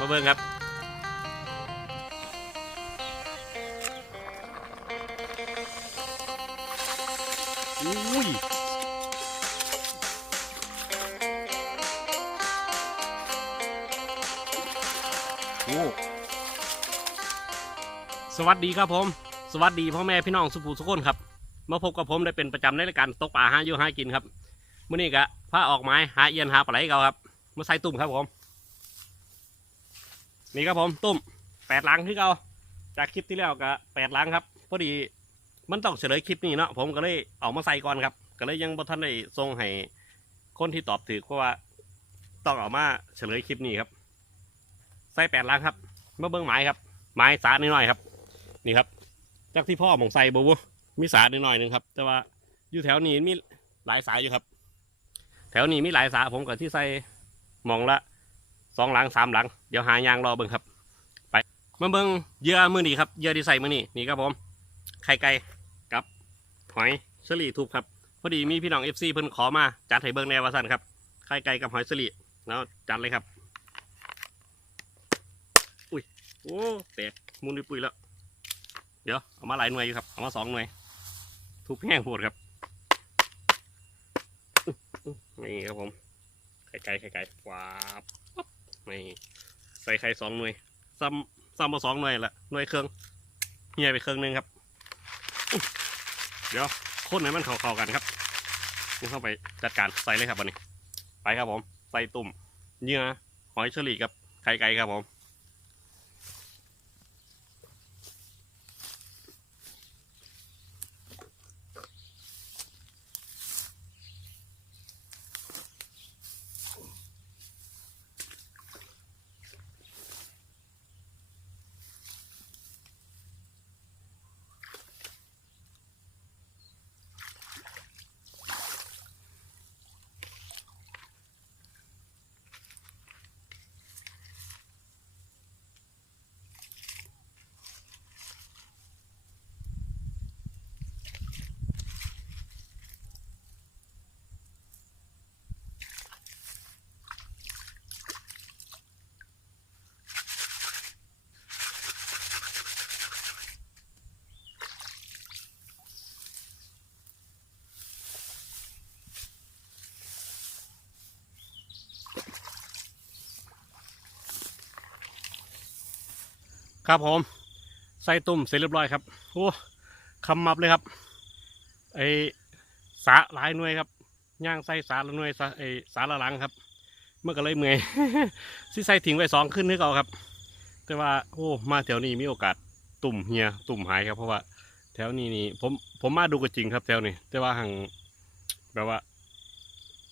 มาเบิ่งครับ อุ้ยโอ้สวัสดีครับผม สวัสดีพ่อแม่พี่น้องสุภูสุคนครับ มาพบกับผมได้เป็นประจำในรายการตกปลาหาอยู่หากินครับมื่อนี้กะพาออกไม้หาเอียนหาปลาไหลเก่าครับ มาใส่ตุ่มครับผม นี่ครับผมตุ่มแปดลังที่เก่าจากคลิปที่แล้วกะแปดลังครับพอดีมันต้องเฉลยคลิปนี้เนาะผมก็เลยเอามาใส่ก่อนครับ ก็เลยยังบ่ทันได้ส่งให้คนที่ตอบถือเพราะว่าต้องเอามาเฉลยคลิปนี้ครับ ใส่แปดลังครับมาเบิ้งไม้ครับ ไม้สาหน่อยๆครับ นี่ครับ จากที่พ่อผมใส่บูบูมีสาหน่อยๆหนึ่งครับ แต่ว่าอยู่แถวนี้มีหลายสายอยู่ครับ แถวนี้มีหลายสาผมกับที่ใส่หมองละ สองหลังสามหลัง เดี๋ยวหายางรอเบิ่งครับ ไปมาเบิ่งเยื่อมือนี้ครับเยื่อที่ใส่มือนี้นี่ครับผมไข่ไก่กับหอยเชอรี่ทุบครับพอดีมีพี่น้องเอฟซีเพิ่นขอมาจัดให้เบิ่งแนวว่าสันครับไข่ไก่กับหอยเชอรี่แล้วจัดเลยครับ อุ้ยโอ้แตกมุนปุยแล้ว เดี๋ยวเอามาหลายหน่วยอยู่ครับเอามาสองหน่วย ทุบแห้งโหดครับนี่ครับผมไข่ไก่ไข่ไก่ว้าบ ในใส่ไข่สองหน่วยซ้ำซ้ำมาสองหน่วยละหน่วยเครื่องเฮียไปเครื่องหนึงครับ เดี๋ยวคนให้มันเข้าๆกันครับนี่เข้าไปจัดการใส่เลยครับวันนี้ ไปครับผม ใส่ตุ่มเนื้อหอยเชอรี่กับไข่ไก่ครับผม ครับผม ใส่ตุ่มเสร็จเรียบร้อยครับโอ้คำมับเลยครับไอสาหลายหน่วยครับย่างใส่สาละหน่วยสาไอสาละหลังครับ เมื่อก็เลยเมื่อยสิใส่ทิ้งไว้สองขึ้นนึกเอาครับ แต่ว่าโอ้มาแถวนี้มีโอกาสตุ่มเฮียตุ่มหายครับ เพราะว่าแถวนี้นี่ผมผมมาดูก็จริงครับแถวนี้ แต่ว่าหังแบบว่า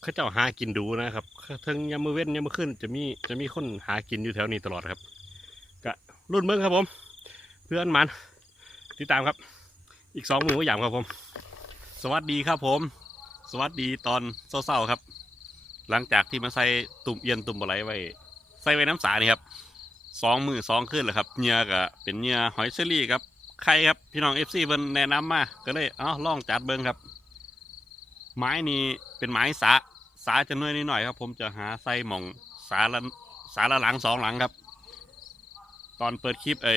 เขาเจ้าหากินดูนะครับทั้งยามมือเว้นยามมือขึ้นจะมีจะมีคนหากินอยู่แถวนี้ตลอดครับ รุ่นเบิ้งครับผม เพื่อนมันติดตามครับ อีกสองมือว่าอย่างครับผม สวัสดีครับผม สวัสดีตอนเศร้าๆครับ หลังจากที่มาใส่ตุ่มเอียนตุ่มบะไหลไว้ใส่ไว้น้ำสานี่ครับสองมือสองขึ้นเลยครับเหงื่อก็เป็นเหงื่อหอยเชอรี่ครับไข่ครับพี่น้องเอฟซีเพิ่นแนะนำมาก็เลยเอ้าล่องจัดเบิ้งครับ ไม้นี้เป็นไม้สาสาจะน้อยนิดหน่อยครับ ผมจะหาใส่หม่องสาละสาละหลังสองหลังครับ ตอนเปิดคลิปไอ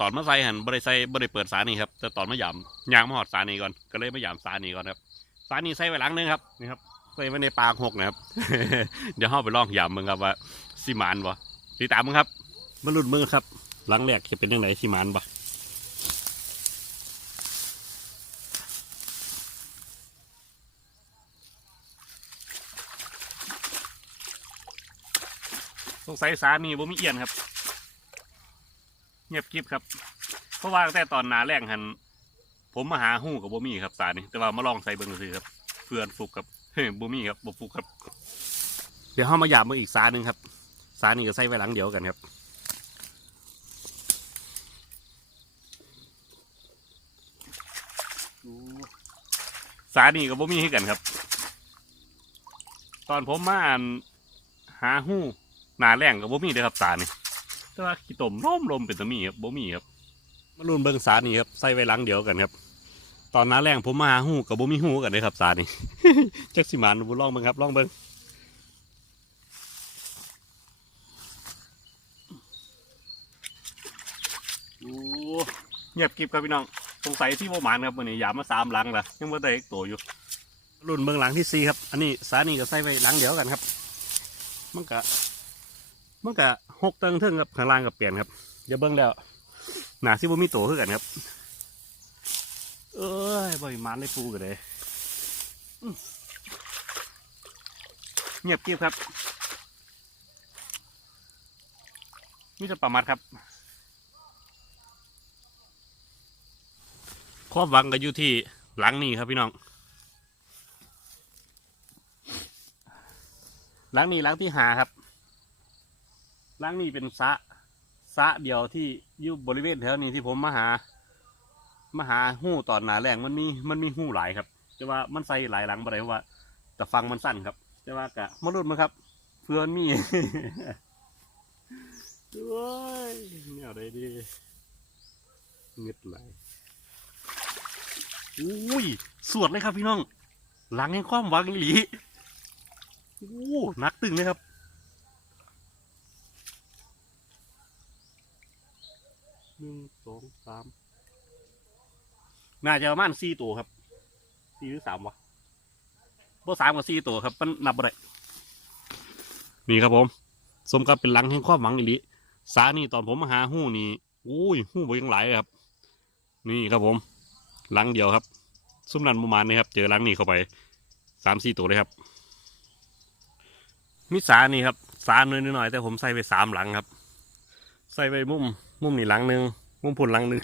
ตอนมาใส่หันบริใส่บริเปิดสานีครับแต่ตอนมาหยำยางมาหอดสานีก่อนก็เลยมาหยำสานีก่อนครับสานีใส่ไว้หลังนึงครับนี่ครับใส่ไว้ในปากหกนะครับ เดี๋ยวเข้าไปลองหยำมึงครับว่าสิมานบ่ติดตามมึงครับมาลุ้นมึงครับหลังแรกจะเป็นยังไงสิมานบ่สงสัยสานีบ่มีเอียนครับ เงียบกริบครับ เพราะว่าตั้งแต่ตอนหนาแรงหันผมมาหาหู้กับบ่มีครับสารนี่แต่ว่ามาลองใส่เบิ่งซื้อครับเพื่อนฟุกครับเฮ้ยบ่มีครับบ่ฟุกครับ เดี๋ยวเฮามาหยามมาอีกสาหนึ่งครับ สานี่ก็ใส่ไว้หลังเดียวกันครับสานี่ก็บ่มีให้กันครับ ตอนผมมาอ่านหาหู้หนาแรงกับบ่มีเด้อครับสานี่ จ้าขี้ตมร่มลมเป็นตะมีครับบ่มีครับมารุ่นเบิ้งสานี่ครับใส่ไว้หลังเดียวกันครับ ตอนน้าแรงผมมาหูกับบ่มีหูกันเลยครับสานี่ จักสิมานบุล่องเบิ้งครับล่องเบิ้งโอ้เงียบกริบครับพี่น้องสงสัยที่โมหมานครับวันนี้ยามาสามหลังละยังไม่ได้อีกตัวอยู่ รุ่นเบื้องหลังที่สี่ครับ อันนี้สานี่ก็ใส่ไปหลังเดียวกันครับ มันกะ มันก็หกเติงเทิงครับข้างล่างกับเปลี่ยนครับเดี๋ยวเบิ้งแล้วหนาซิบ่มีตัวคือกันครับ เอ้ยบ่อยมันเลยปูกันเลยเงียบเกริบครับนี่จะประมาทครับความหวังก็อยู่ที่หลังนี้ครับพี่น้อง หลังนี้หลังที่หาครับ หลังนี้เป็นสะสะเดียวที่อยู่บริเวณแถวนี้ที่ผมมาหามาหาหู้ตอนหนาแรงมันมีมันมีหู้หลายครับแต่ว่ามันใส่หลายหลังบ่ได้เพราะว่าแต่ฟังมันสั้นครับแต่ว่ากะมาลุ้นมาครับ เพื่อนมีด้วยเนี่ยอะไรดีเงึดไหลอุ้ยสวดเลยครับพี่น้องหลังแห่งความวังอีหลีโอ้หนักตึงเลยครับ หนึ่งสองสามน่าจะประมาณสี่ตัวครับสี่หรือสามวะบ่สามกับสี่ตัวครับมันนับบ่ได้นี่ครับผม สมกับเป็นหลังแห่งความหวังอีหลีสานี่ตอนผมมาหาหู้นี่โอ้ยหู้บ่ยังหลายเลยครับ นี่ครับผม หลังเดียวครับ ซุ้มนันประมาณนี้ครับ เจอหลังนี้เข้าไปสามสี่ตัวเลยครับ มีสานี่ครับ สาหน่อยหน่อยๆแต่ผมใส่ไปสามหลังครับ ใส่ไปมุมมุมนี่หลังหนึ่งมุมพุนหลังหนึ่ง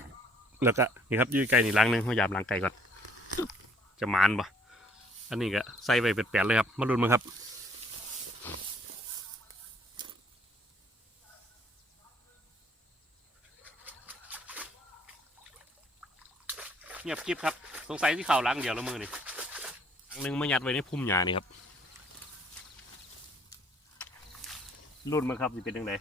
แล้วก็นี่ครับยืดไก่นี่หลังหนึ่งพยาหยามหลังไก่ก่อน จะมานปะอันนี้ก็ใส่ไปเป็นแปดเลยครับ มาลุ้นมั้งครับเงียบกิบครับ สงสัยที่เข่าหลังเดียวแล้วมือนี่หลังหนึ่งมายัดไว้ในพุ่มหญ้านี่ครับรุ่นมั้งครับจะเป็นยังไง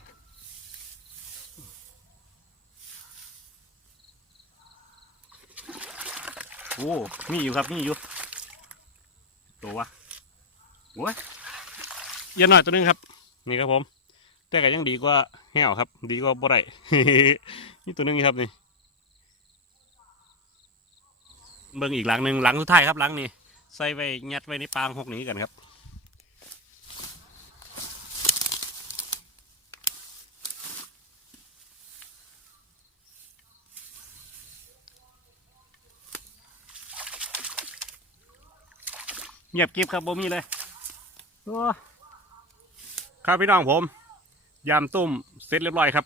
โอ้มีอยู่ครับมีอยู่ ตัววะโอ้ยเยอะหน่อยตัวหนึงครับ นี่ครับผม แต่ก็ยังดีกว่าแห้วครับ ดีกว่าบ่ได้นี่ตัวหนึงครับนี่เบิ่งอีกหลังหนึ่งหลังสุดท้ายครับหลังนี้ใส่ไว้ยัดไว้ในปางหกนี้กันครับ เงียบกิบครับบ่มีเลยโอ้ครับพี่น้องผม ยามตุ้มเสร็จเรียบร้อยครับ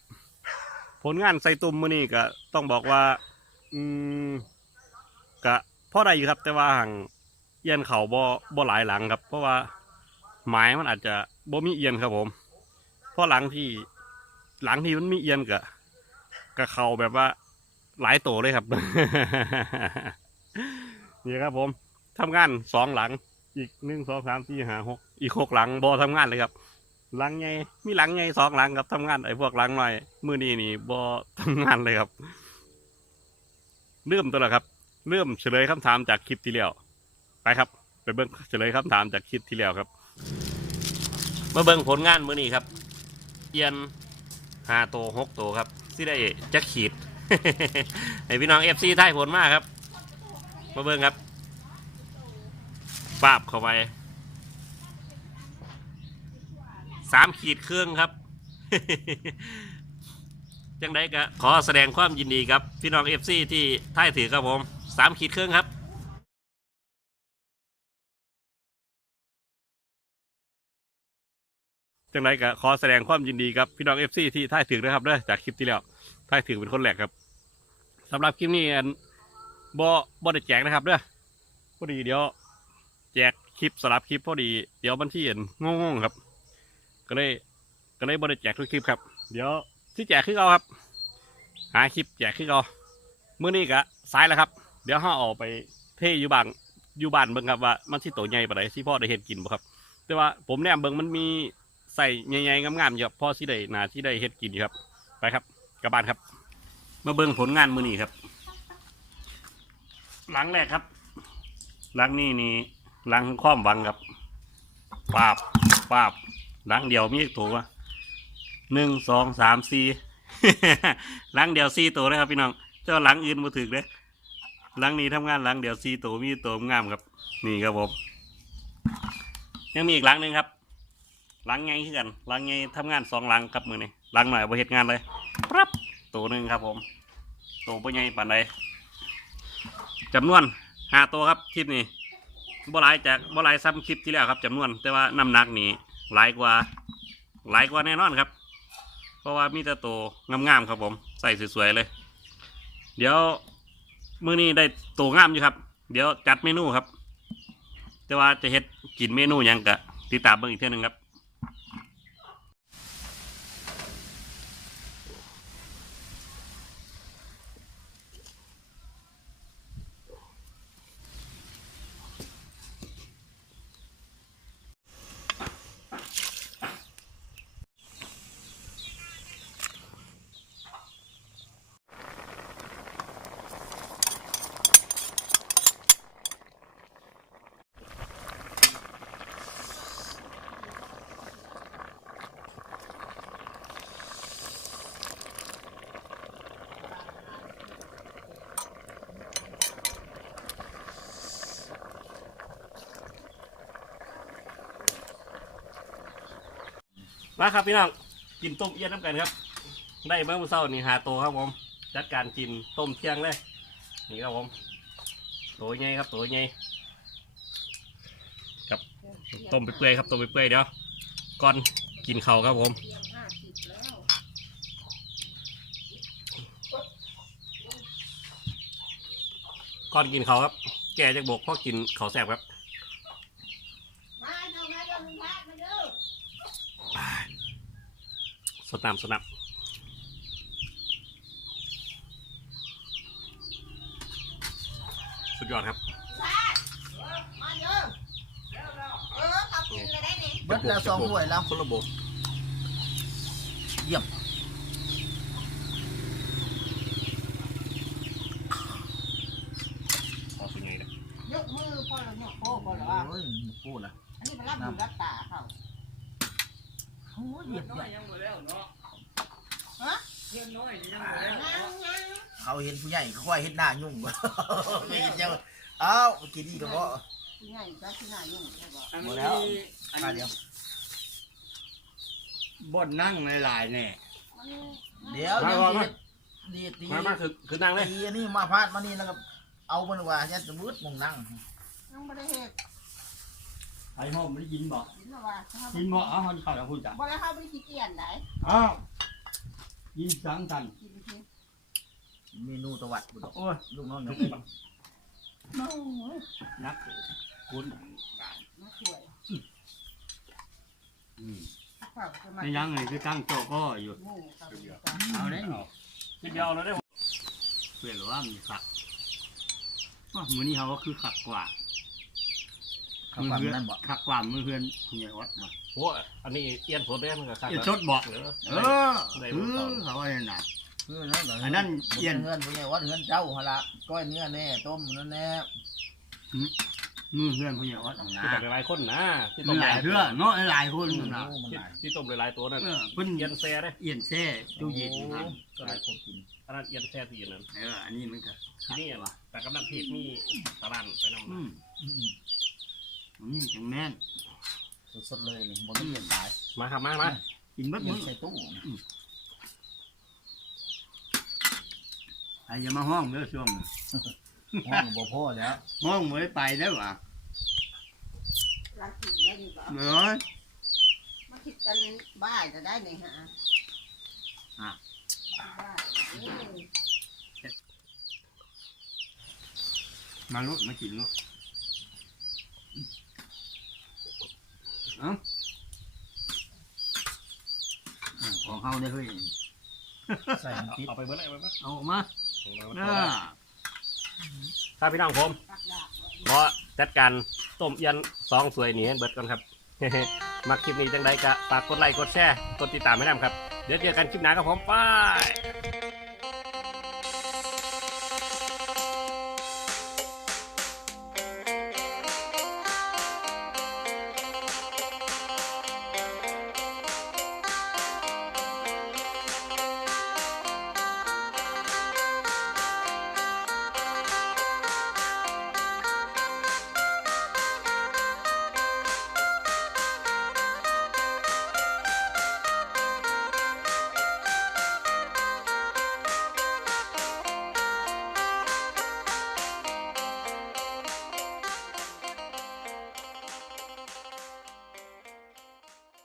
ผลงานใส่ตุ้มมื้อนี้ก็ต้องบอกว่า อืมก็พอได้อยู่ครับ แต่ว่าห่างเอียนเขาบ่บ่หลายหลังครับ เพราะว่าไม้มันอาจจะบ่มีเอียนครับผมเพราะหลังที่หลังที่มันมีเอียนก็ก็เขาแบบว่า หลายโตเลยครับนี่ครับผมทำงานสองหลัง อีกหนึ่งสองสามสี่ห้าหกอีกหกหลังบอทำงานเลยครับ หลังไงมีหลังไงสองหลังครับทำงานไอ้พวกหลังหน่อยมือนี้นี่บอทำงานเลยครับ เริ่มตัวละครับ เริ่มเฉลยคำถามจากคลิปที่แล้วไปครับ ไปเบิ้งเฉลยคำถามจากคลิปที่แล้วครับมาเบิ้งผลงานมือนี้ครับ เอียนห้าโตวหกโตวครับที่ได้จะขีดให้พี่น้องเอฟซีทายผลมากครับ มาเบิ้งครับ ปาบเข้าไปสามขีดเครื่องครับ จังไดก็ขอแสดงความยินดีครับ พี่น้องเอฟซีที่ท่ายถือครับผมสามขีดเครื่องครับจังไดก็ขอแสดงความยินดีครับพี่น้องเอฟซีที่ท่ายถือนะครับเด้อจากคลิปที่แล้วท่ายถือเป็นคนแรกครับสำหรับคลิปนี้อันบอบอได้แจกนะครับเด้อพอดีเดี๋ยว จกคลิปสลับคลิปพอดี เดี๋ยวมันที่เห็นงงๆครับ ก็เลยก็เลยบริแจกทุกคลิปครับ เดี๋ยวที่แจกคือเอาครับ หาคลิปแจกคือเอาเมื้อนี้ก็สายแล้วครับ เดี๋ยวห้าออกไปเทอยู่บานอยู่บ้านเบิ่งครับว่ามันที่โตใหญ่ปานใดที่พ่อได้เห็นกินบ่ครับ แต่ว่าผมเนี่ยเบิ่งมันมีใส่ใหญ่ๆงามๆอยู่ครับพ่อที่ได้นาที่ได้เฮ็ดกินอยู่ครับ ไปครับกลับบ้านครับ มาเบิ่งผลงานมื้อนี้ครับ หลังแรกครับ หลังนี้นี่ ลังความหวังครับปาบปาบหลังเดียวมีอีกตัววะหนึ่งสองสามสี่หลังเดียวสี่ตัวเลยครับพี่น้องเจ้าหลังอื่นมาถึกเลยหลังนี้ทำงานหลังเดียวซีตัวมีตัวงามครับ นี่ครับผมยังมีอีกหลังหนึ่งครับหลังไงคือกันหลังไงทำงานสองหลังครับมือนี้หลังหน่อยบ่เฮ็ดงานเลยปั๊บตัวหนึ่งครับผมตัวบ่ใหญ่ปานใดจำนวนห้าตัวครับคลิปนี้ บ่หลายจากบ่หลายซ้ำคลิปที่แล้วครับจำนวน แต่ว่าน้ำหนักนี่หลายกว่าหลายกว่าแน่นอนครับ เพราะว่ามีแต่ตัวงามๆครับผมใส่สวยๆเลย เดี๋ยวมื้อนี้ได้โตงามอยู่ครับ เดี๋ยวจัดเมนูครับ แต่ว่าจะเฮ็ดกินเมนูยังกะติดตามเบิ่งอีกเท่านึงครับ มาครับพี่น้องกินต้มเอี้ยนน้ำกันครับ ได้เมื่อวันเสาร์นี่หาโตครับผมจัดการกินต้มเที่ยงเลย นี่ครับผมโตใหญ่ครับโตใหญ่ครับต้มไปเปื่อยครับต้มไปเปื่อยเดี๋ยวก่อนกินเขาครับผมก่อนกินเขาครับ แกจะบกพราะกินเขาแสบครับ มาเจ้ามาเจ้ามึงพามาเด้อ สดน้ำสดน้ำสุดยอดครับพามาเด้อเออเขากินเลยได้นี่เบิดแล้วสองถ้วยแล้วคนละโบกเยี่ยมออกเป็นไงเนี่ยยกมือพอแล้วยกโป้พอแล้วว่าโอ้ยพูดละอันนี้มันรับหูรับตา เขาโอ้ยเยี่ยมน้อยเยี่ยมยังหมดแล้วเนาะฮะเงินน้อยนี่ยังหมดแล้วงานเนาะงานเขาเห็นผู้ใหญ่ค่อยเห็นหน้ายุ่งไม่กินเจ้าเอ้ากินดีก็เพราะที่ไหนจ้าที่ไหนยุ่งใช่ป่ะอันหมนี้ดแล้วอันมานี้เดียวบ่นนั่งหลายๆเนี่ยเดี๋ยวเดี๋ยวดีดีมามาคือคือนั่งเลยตีอันนี้มาพาดมานี่แล้วก็เอามันว่าจะสมมติมงนั่งยังไม่ได้เห็ด ไอ้ห้องไม่ได้ยินบอกยินหรอวะยินบอกเอาคนเข้าแล้วพูดจ้ะบ่ได้เข้าไปขี้เกียจไหนอ้าวยินสังกันกินทีเมนูตวัดบุดอกโอ้ยลูกน้องเนี่ยโอ้ยนักคุณมาช่วยอืมข้าวจะมาไม่ยังเลยคือตั้งโต๊ะก็อยู่หมูกับเอาได้เนาะทีเดียวเลยได้อเพื่อนว่ามีขักว่ามือนี้เขาก็คือขักกว่า ข้าวปั้นนั่นบ่ขักกว่ามือเพื่อนคุณยายวัดเนาะโอ้อันนี้เอียนสดได้มันก็คักเอียนสดบอกเออเออคือเขาว่าอย่างนั้นคือนั่นเหรอันนั้นเยี่ยนเงินผู้ใหญ่วัดเงินเจ้าหนละก้อยเนื้อแน่ต้มนั่นแน่มือเพื่อนคุณยายวัดของที่นาต้มหลายๆคนนะที่มัต้นมหลายเพื่อเนาะหลายคนโอ้นะมันที่หลายที่ต้มหลายๆตัวนั่นเออเพิ่นเอียนแซ่ได้เอียนแซ่ตู้เย็นอยู่นั่นก็หลายคนกินอันนั้นเอียนแซ่ที่อยู่นั่นเอออันนี้มันก็ที่นี่อะแต่กำลังเพจมีตะลันไปนำอืมอืมอั นนี้จังแม่นสดๆเลยนี่บนนี้เย็นตายมาครับมามากินเบิดยัมื้งอใส่ตู้ใครจะมาห้องเด้อช่วงนี้ห้องบ่พอแล้วห้องบ่ได้ไปเด้อว่ะร้านกินได้ดีกว่าเอ้ยมาคิดกันบ้าจะได้ไหมฮะอะบ้าเออมาลุกมากินลุก เอ้าอะของเฮาได้อเฮ้ย ใส่น้ำพริกเอาไปเบิดเลยเอาไปเบิดเอาออกมาเอาไปเอเบิดอครับพี่น้องผมตักดาบเพราะจัดการต้มเอียนสองสวยนี่ให้เบิดก่อนครับ มาคลิปนี้จังไดก็ฝากกดไลค์กดแชร์กดติดตามให้นำครับ เดี๋ยวเจอกันคลิปหน้าครับผมบาย